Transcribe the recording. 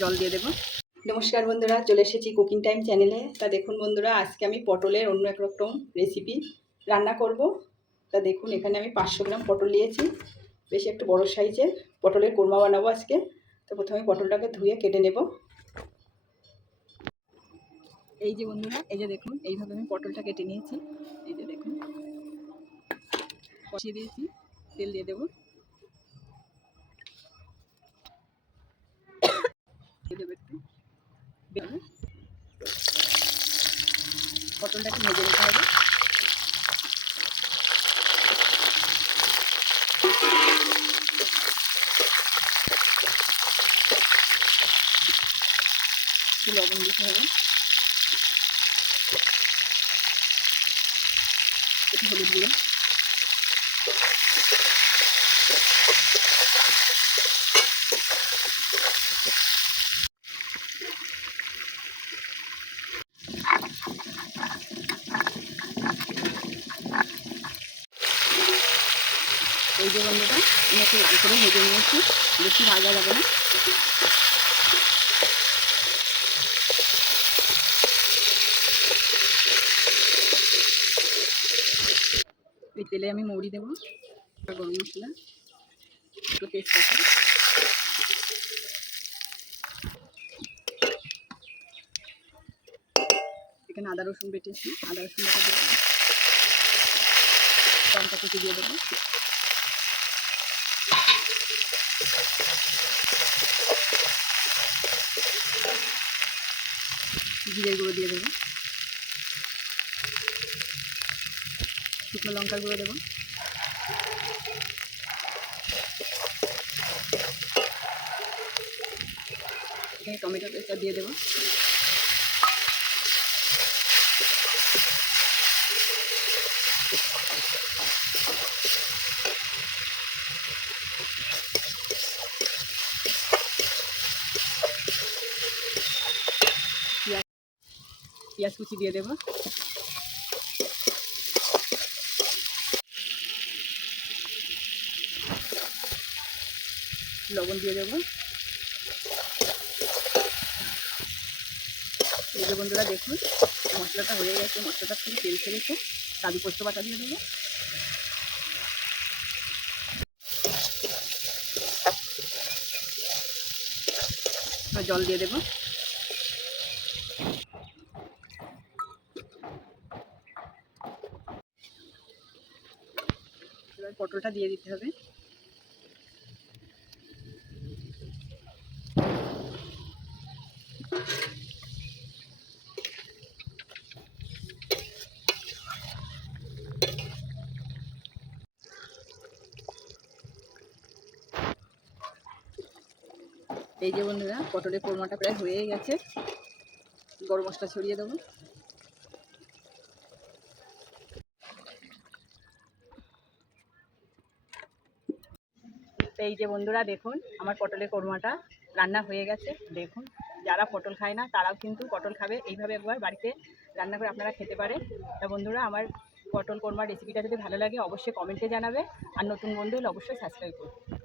জল দিয়ে দেবো। নমস্কার বন্ধুরা, চলে এসেছি কুকিং টাইম চ্যানেলে। তা দেখুন বন্ধুরা, আজকে আমি পটলের অন্য এক রকম রেসিপি রান্না করব। তা দেখুন, এখানে আমি 500 গ্রাম পটল নিয়েছি, বেশি একটু বড় সাইজের পটলের কোরমা বানাবো আজকে। তো প্রথমে পটলটাকে ধুয়ে কেটে নেব। এই যে বন্ধুরা, এই যে দেখুন, এইভাবে আমি পটলটা কেটে নিয়েছি। এই যে দেখুন, কষিয়ে দিয়েছি, তেল দিয়ে দেবো। একটু পটলটাকে ভেজে নিতে হবে। একটু লবণ দিতে হবে, একটু হলুদ গুঁড়ো, এই যে বন্ধুটা আমি একটু লাল করে ভেজে নিয়েছি, বেশি ভাজা যাবে না। এই তেলে আমি মৌরি দেবো, গরম মশলা, একটু তেজপাতা, এখানে আদা রসুন বেটেছি, আদা রসুন বাটা দিয়ে দেবো, লঙ্কা কুচি দিয়ে দেবো, জিরের গুঁড়ো দিয়ে দেবো, শুকনো লঙ্কার গুঁড়ো দেবো, এখানে টমেটো পেস্টটা দিয়ে দেবো, পেঁয়াজ কুচি দিয়ে দেবো, লবণ দিয়ে দেবো। এই যে বন্ধুরা দেখুন, মশলাটা হয়ে গেছে, মশলাটা থেকে তেল ছেড়েছে। কাজু পোস্ত বাটা দিয়ে দেবো, জল দিয়ে দেবো। এবার পটলটা দিয়ে দিতে হবে। এই যে বন্ধুরা, পটলের কোরমাটা প্রায় হয়ে গেছে। গরম মশলা ছড়িয়ে দেবো। এই যে বন্ধুরা দেখুন, আমার পটলের কোরমাটা রান্না হয়ে গেছে। দেখুন, যারা পটল খায় না তারাও কিন্তু পটল খাবে, এইভাবে একবার বাড়িতে রান্না করে আপনারা খেতে পারেন। তা বন্ধুরা, আমার পটল কোরমার রেসিপিটা যদি ভালো লাগে অবশ্যই কমেন্টে জানাবে, আর নতুন বন্ধু হলে অবশ্যই সাবস্ক্রাইব করুন।